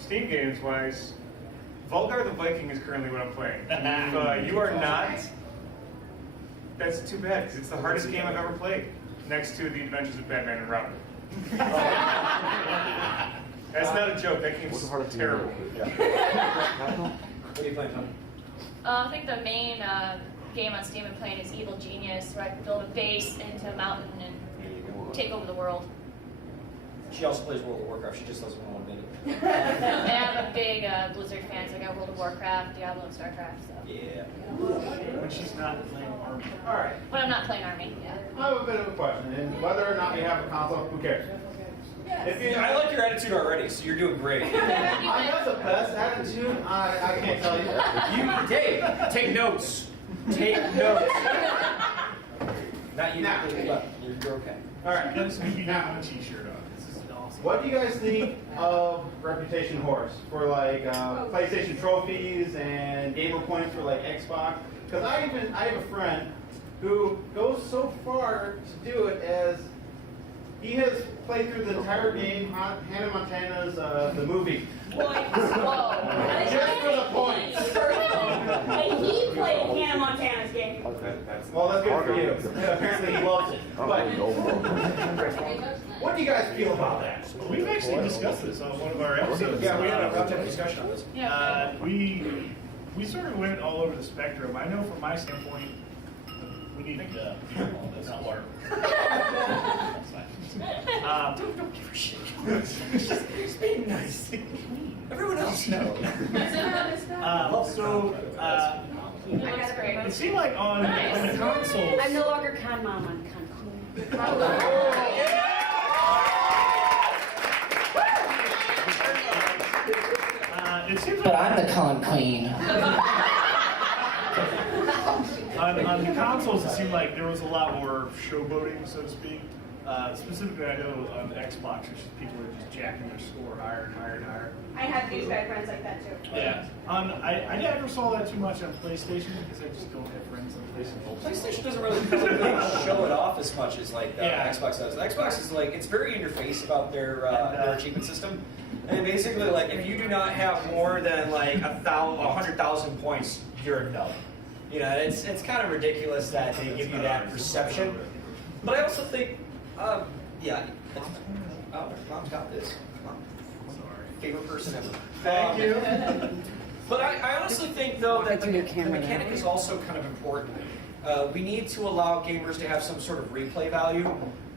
Steam games wise, Volgar the Viking is currently what I'm playing. If you are not, that's too bad because it's the hardest game I've ever played, next to The Adventures of Batman and Robin. That's not a joke. That game's terrible. What are you playing, Tony? I think the main game on Steam I'm playing is Evil Genius, where I can build a base into a mountain and take over the world. She also plays World of Warcraft. She just doesn't want to admit it. And I'm a big Blizzard fan, so I got World of Warcraft, Diablo, and StarCraft. So. Yeah. When she's not playing Army. All right. When I'm not playing Army, yeah. I have a bit of a question, and whether or not you have a console, who cares? If you, I like your attitude already, so you're doing great. I have the best attitude. I can't tell you. Dave, take notes. Take notes. Not you. Now. You're okay. All right. Now, t-shirt on. This is awesome. What do you guys think of Reputation Horse for like PlayStation trophies and gamer points for like Xbox? Because I have a friend who goes so far to do it as he has played through the entire game, Hannah Montana's the movie. Whoa. Just for the points. And he played Hannah Montana's game. Well, that's good for you. Apparently he loves it. But what do you guys feel about that? We've actually discussed this on one of our episodes. Yeah, we had a roundtable discussion on this. We sort of went all over the spectrum. I know from my standpoint, we need beer ball. That's not water. Don't give her shit. It's being nice. Everyone else knows. That's great. It seemed like on the consoles. I'm no longer Con Mom, I'm Con It seems But like I'm the con queen. On the consoles, it seemed like there was a lot more showboating, so to speak. Specifically, I know on the Xbox, people are just jacking their score higher and higher and higher. I have douchebag friends like that too. Yeah. I never saw that too much on PlayStation because I just don't have friends on PlayStation. Well, PlayStation doesn't really show it off as much as like Xbox does. The Xbox is like, it's very in your face about their achievement system. And basically, like, if you do not have more than like 100,000 points, you're a dub. You know, it's kind of ridiculous that they give you that perception. But I also think, yeah. Oh, Mom's got this. Come on. Sorry. Favorite person ever. Thank you. But I honestly think, though, that the mechanic is also kind of important. We need to allow gamers to have some sort of replay value.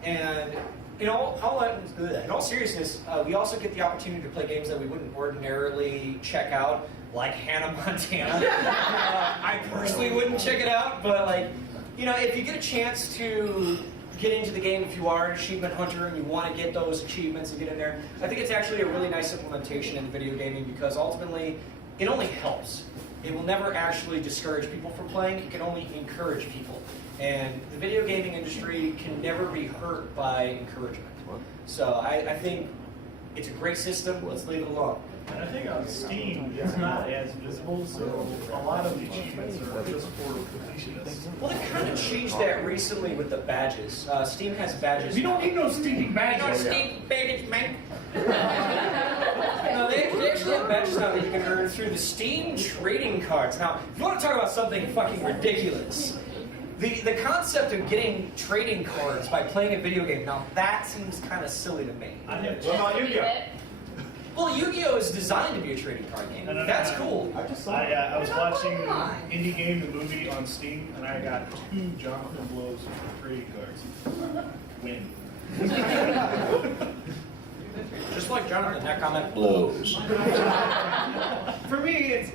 And in all seriousness, we also get the opportunity to play games that we wouldn't ordinarily check out, like Hannah Montana. I personally wouldn't check it out, but like, you know, if you get a chance to get into the game, if you are an achievement hunter and you want to get those achievements and get in there, I think it's actually a really nice implementation in video gaming because ultimately it only helps. It will never actually discourage people from playing, it can only encourage people. And the video gaming industry can never be hurt by encouragement. So I think it's a great system, let's leave it alone. And I think on Steam, it's not as visible, so a lot of the achievements are just for completionists. Well, they kind of changed that recently with the badges. Steam has badges. You don't need no Steam badges. No Steam badges, man. No, they actually have badges now that you can earn through the Steam trading cards. Now, if you want to talk about something fucking ridiculous, the concept of getting trading cards by playing a video game, now that seems kind of silly to me. What about Yu-Gi-Oh? Well, Yu-Gi-Oh is designed to be a trading card game. That's cool. I was watching Indie Game, the movie, on Steam, and I got 2 Jonathan Blows trading cards. Win. Just like Jonathan, that comment blows. For me,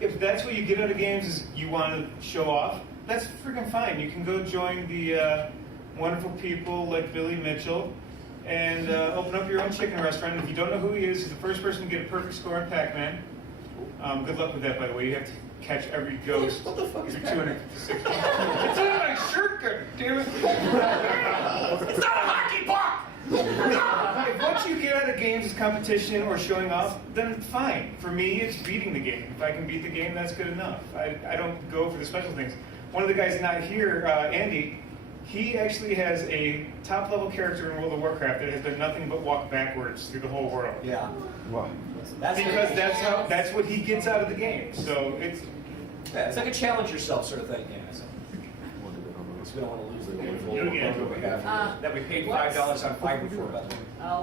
if that's what you get out of games is you want to show off, that's freaking fine. You can go join the wonderful people like Billy Mitchell and open up your own chicken restaurant. If you don't know who he is, he's the first person to get a perfect score in Pac-Man. Good luck with that, by the way. You have to catch every ghost. What the fuck is 256. It's in my shirt, goddammit. It's not a hockey puck! If what you get out of games is competition or showing off, then fine. For me, it's beating the game. If I can beat the game, that's good enough. I don't go for the special things. One of the guys not here, Andy, he actually has a top-level character in World of Warcraft that has done nothing but walk backwards through the whole world. Yeah. Wow. Because that's what he gets out of the game. So it's like a challenge yourself sort of thing. Yeah. So we don't want to lose the wonderful that we have that we paid $5 on Fiverr for. By the way.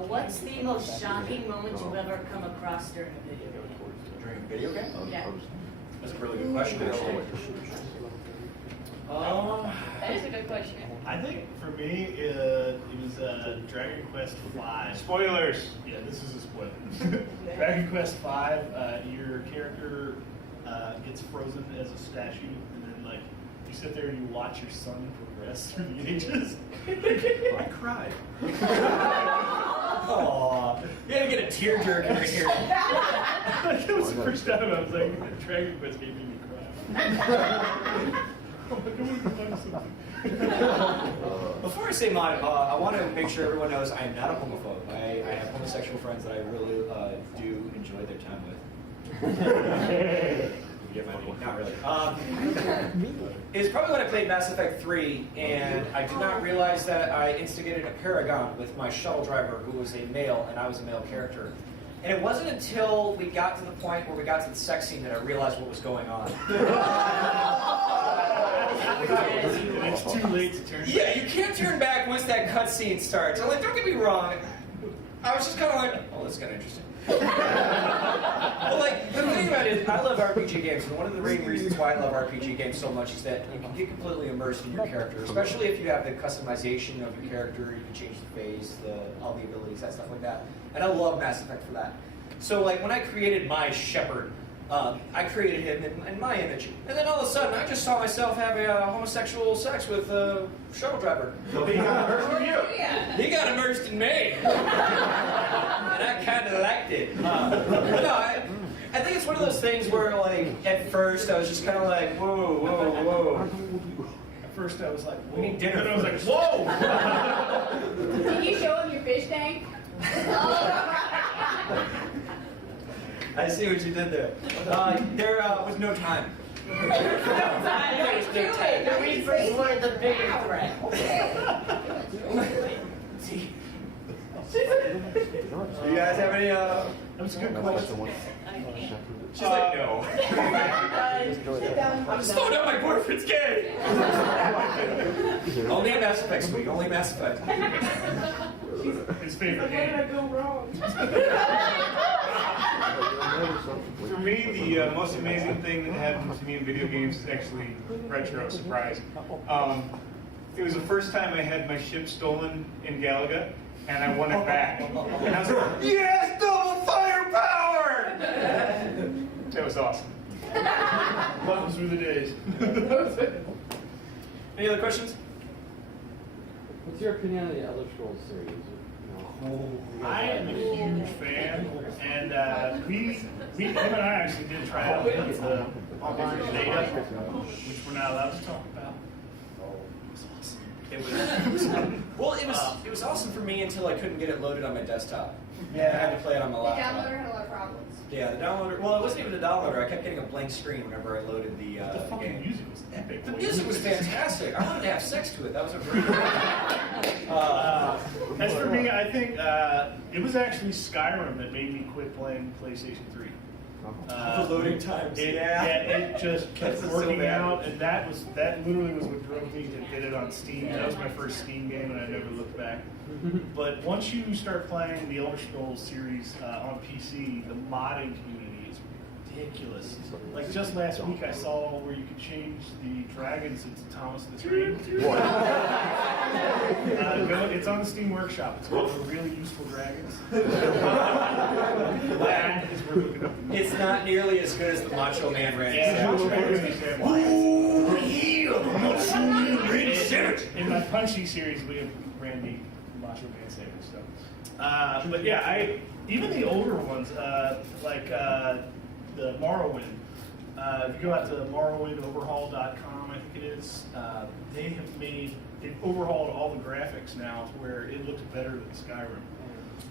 What's the most shocking moment you've ever come across during a video game? During a video game? Yeah. That's a really good question, actually. That is a good question. I think for me, it was Dragon Quest V. Spoilers! Yeah, this is a spoiler. Dragon Quest V, your character gets frozen as a statue, and then like you sit there and you watch your son progress through the ages. I cried. Aww. You had to get a tearjerker right here. That was the first time I was like, Dragon Quest made me cry. Before I say mine, I want to make sure everyone knows I am not a homophobe. I have homosexual friends that I really do enjoy their time with. Not really. It's probably when I played Mass Effect 3, and I did not realize that I instigated a paragon with my shuttle driver, who was a male, and I was a male character. And it wasn't until we got to the point where we got to the sex scene that I realized what was going on. It's too late to turn back. Yeah, you can't turn back once that cutscene starts. I'm like, don't get me wrong. I was just kind of like, oh, that's kind of interesting. But like, the thing about it is, I love RPG games, and one of the main reasons why I love RPG games so much is that you can get completely immersed in your character, especially if you have the customization of your character. You can change the face, all the abilities, that stuff like that. And I love Mass Effect for that. So like, when I created my Shepard, I created him in my image, and then all of a sudden, I just saw myself having homosexual sex with a shuttle driver. So he got immersed in you. He got immersed in me, and I kind of liked it. No, I think it's one of those things where, like, at first I was just kind of like, whoa, whoa, whoa. At first I was like, We need dinner. And I was like, whoa! Did you show him your fish tank? I see what you did there. There was no time. The reefers were the bigger threat. Do you guys have any, That's a good question. She's like, no. I'm just throwing out my boyfriend's gay. Only Mass Effect, sweet. Only Mass Effect. His favorite game. Where did I go wrong? For me, the most amazing thing that happened to me in video games is actually retro surprise. It was the first time I had my ship stolen in Galaga, and I won it back. And I was like, yes, double firepower! That was awesome. Those were the days. Any other questions? What's your opinion on the Elder Scrolls series? I am a huge fan, and him and I actually did try out the data, which we're not allowed to talk about. It was awesome for me until I couldn't get it loaded on my desktop. Yeah. I had to play it on my The laptop. downloader had a lot of problems. Yeah, the downloader. Well, it wasn't even the downloader. I kept getting a blank screen whenever I loaded the The fucking game. music was epic. The music was fantastic. I wanted to have sex to it. That was a great. As for me, I think it was actually Skyrim that made me quit playing PlayStation 3. The loading times. It just kept That's so working bad. out, and that literally was what drove me to get it on Steam. That was my first Steam game, and I never looked back. But once you start playing the Elder Scrolls series on PC, the modding community is ridiculous. Like just last week, I saw where you could change the dragons into Thomas the Train. It's on the Steam Workshop. It's called Really Useful Dragons. That is worth looking up. It's not nearly as good as the Macho Man Randy Savage. In my Punchy series, we have Randy Macho Man Savage. So, but yeah, even the older ones, like the Morrowind. If you go out to morrowindoverhaul.com, I think it is, they've overhauled all the graphics now to where it looks better than Skyrim.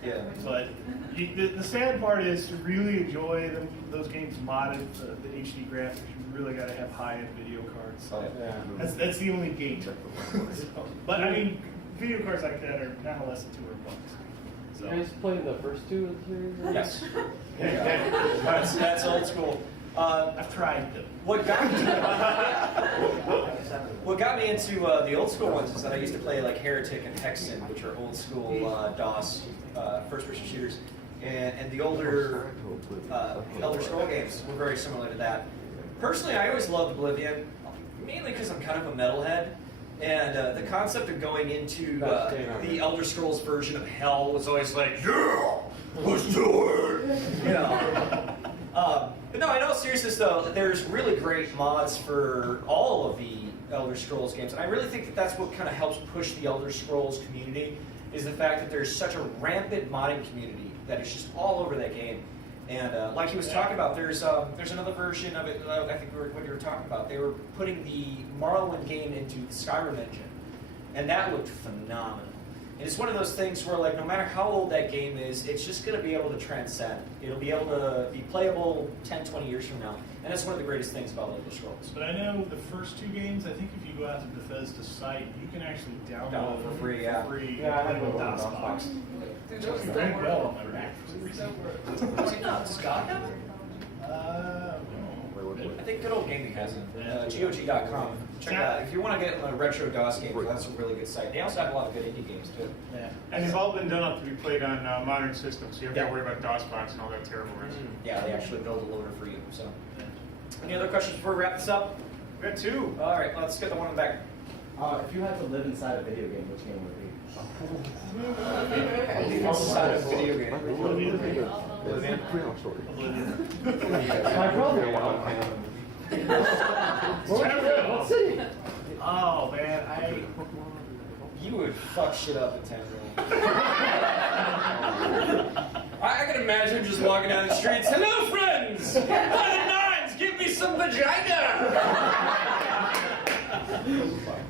Yeah. But the sad part is to really enjoy those games modded, the HD graphics, you really got to have high-end video cards. Oh, yeah. That's the only gate. But I mean, video cards like that are now less than $200. So. You guys played the first two of the series? Yes. That's old school. I've tried them. What got me into the old school ones is that I used to play like Heretic and Hexen, which are old school DOS first-person shooters, and the older Elder Scroll games were very similar to that. Personally, I always loved Oblivion, mainly because I'm kind of a metalhead, and the concept of going into the Elder Scrolls version of Hell was always like, yeah, let's do it, you know. But no, in all seriousness though, there's really great mods for all of the Elder Scrolls games, and I really think that that's what kind of helps push the Elder Scrolls community, is the fact that there's such a rampant modding community that is just all over that game. And like he was talking about, there's another version of it, I think what you were talking about. They were putting the Morrowind game into the Skyrim engine, and that looked phenomenal. And it's one of those things where, like, no matter how old that game is, it's just going to be able to transcend. It'll be able to be playable 10, 20 years from now. And that's one of the greatest things about Elder Scrolls. But I know the first two games, I think if you go out to Bethesda's site, you can actually download for free, yeah. Yeah, I have a DOS. It's working very well on my Mac for some reason. Was it not Scott? I think good old gaming has it. GOG.com. Check it out. If you want to get a retro DOS game, that's a really good site. They also have a lot of good indie games too. Yeah. And they've all been done up to be played on modern systems, so you don't have to worry about DOSBox and all that terrible rest. Yeah, they actually build a loader for you. So, any other questions before we wrap this up? We got two. All right, let's get the one in the back. If you had to live inside a video game, which game would it be? Inside a video game. My brother. What city? Oh man, You would fuck shit up at 10 I can imagine just walking down the streets. Hello, friends. nines! By the nines, give me some vagina!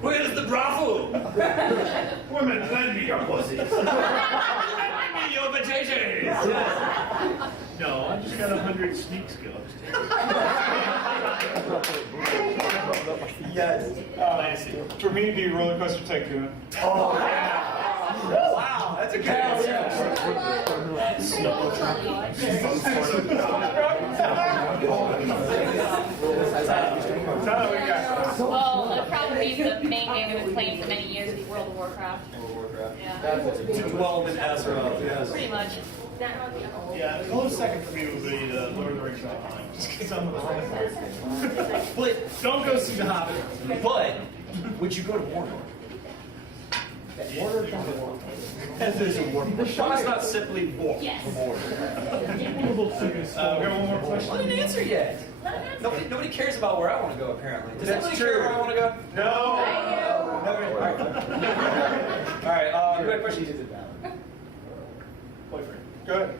Where's the brothel? Women, lend me your pussies. Lend me your potatoes! No, I just got 100 sneak skills. Yes. For me, it'd be Roller Coaster Tycoon. Oh, yeah. Wow, that's a good answer. Well, it'd probably be the main game we've been playing for many years, the World of Warcraft. Yeah. 12 and Ezra, yes. Pretty much. Yeah, a close second for me would be Lord of the Rings Online. Just because I'm the wrong person. But Don't go see The Hobbit. But would you go to Mordor? There's a Mordor. Why is not simply Mordor? Yes. We got one more question. I didn't answer yet. Nobody cares about where I want to go, apparently. Does anybody care where I want to go? No. All right, who had questions? Boyfriend. Good.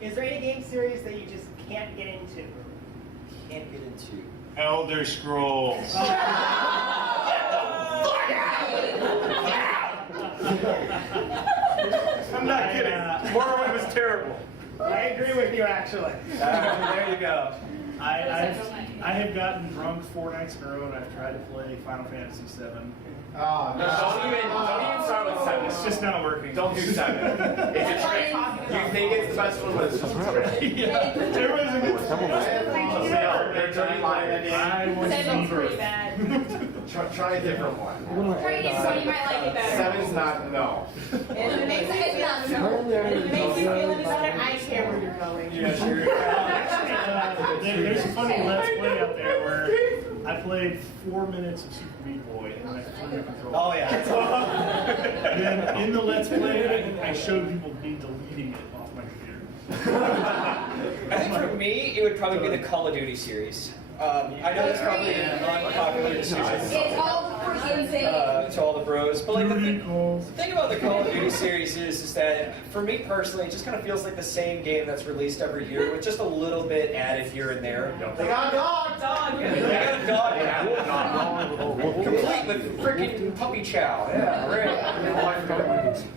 Is there any game series that you just can't get into? Can't get into. Elder Scrolls. I'm not kidding. Morrowind was terrible. I agree with you, actually. There you go. I have gotten drunk 4 nights in a row and I've tried to play Final Fantasy VII. Don't even start with 7. It's just not working. Don't do 7. It's a trick. You think it's the best one, but it's just a trick. Everybody's a good I was Seven's pretty bad. Try a different one. Try to get someone you might like it better. 7's not, no. If it makes you feel any better, I care where you're going. Yeah, sure. There's a funny Let's Play out there where I played 4 minutes of Super Meat Boy and I threw the controller. Oh, yeah. And then in the Let's Play, I showed people me deleting it off my computer. I think for me, it would probably be the Call of Duty series. I know it's probably an unpopular decision. It's all the freaking thing. To all the bros, but like the thing about the Call of Duty series is that for me personally, it just kind of feels like the same game that's released every year with just a little bit added here and there. They got a dog. They got a dog. Yeah. Complete with freaking puppy chow. Yeah, right.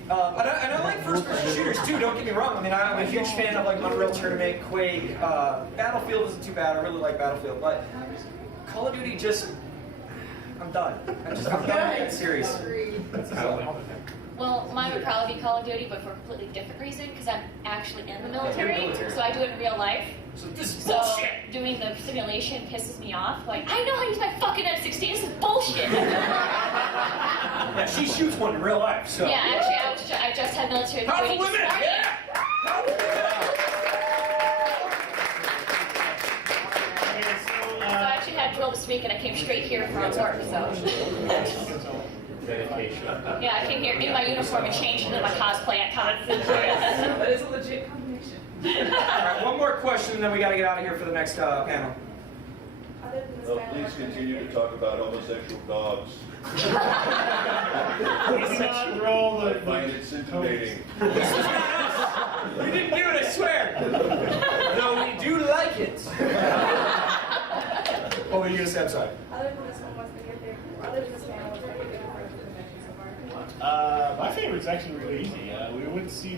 And I like first-person shooters too. Don't get me wrong. I mean, I'm a huge fan of like Unreal Tournament, Quake. Battlefield isn't too bad. I really like Battlefield, but Call of Duty just. I'm done. I'm done with that series. Well, mine would probably be Call of Duty, but for a completely different reason, because I'm actually in the military, so I do it in real life. So this is So bullshit. doing the simulation pisses me off. Like, I know how to use my fucking M16. This is bullshit. Yeah, she shoots one in real life. So. Yeah, actually, I just had military Powerful training women. started. Yeah. So I actually had drill this week, and I came straight here from work. So. Dedication. Yeah, I came here in my uniform and changed into my cosplay at cons. That is a legit combination. All right, one more question, and then we got to get out of here for the next panel. Please continue to talk about homosexual dogs. I find it scintillating. This was not us. We didn't do it, I swear. No, we do like it. What were you going to say? I'm sorry. Other than this one, what's been your favorite? Other than this panel, what's been your favorite part of the convention so far? My favorite's actually really easy. We went to see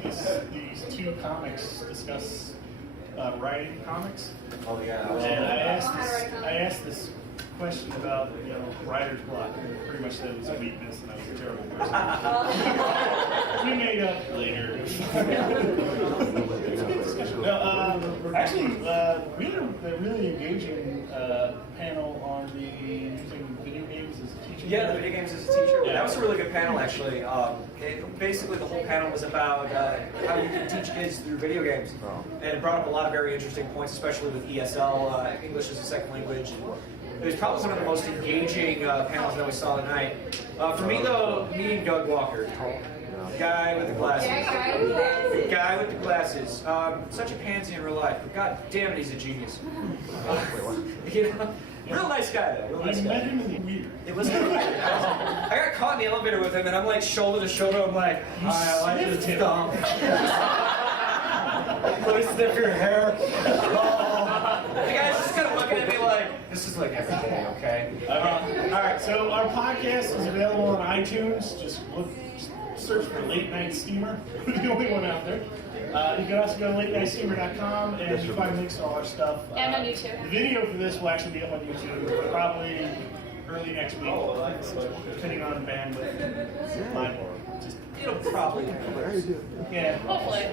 these 2 comics discuss writing comics. Oh, yeah. And I asked this question about writer's block, and pretty much said it was a weakness, and I was a terrible person. We made up later. No, actually, we had a really engaging panel on the using video games as a teacher. Yeah, the video games as a teacher. That was a really good panel, actually. Basically, the whole panel was about how you can teach kids through video games. And it brought up a lot of very interesting points, especially with ESL, English as a second language. It was probably one of the most engaging panels that we saw tonight. For me, though, meeting Doug Walker. Guy with the glasses. Guy with the glasses. Such a pansy in real life, but god damn it, he's a genius. Real nice guy, though. Real nice guy. It was weird. I got caught in the elevator with him, and I'm like shoulder to shoulder. I'm like, hi, I like this thumb. Let me sniff your hair. Oh. The guy's just kind of looking at me like, this is like every day, okay? All right, so our podcast is available on iTunes. Just search for Late Night Steamer. We're the only one out there. You can also go to latenightsteamer.com and you can find links to all our stuff. And on YouTube. The video for this will actually be up on YouTube probably early next week, depending on bandwidth. It'll probably. Yeah. Hopefully.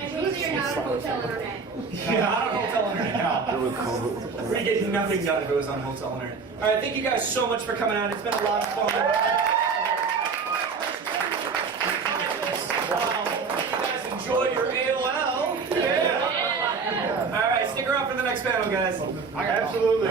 I think you're not on hotel internet. Yeah, not on hotel internet now. We get nothing done if it was on hotel internet. All right, thank you guys so much for coming out. It's been a lot of fun. You guys enjoy your AOL. Yeah. All right, stick around for the next panel, guys. Absolutely.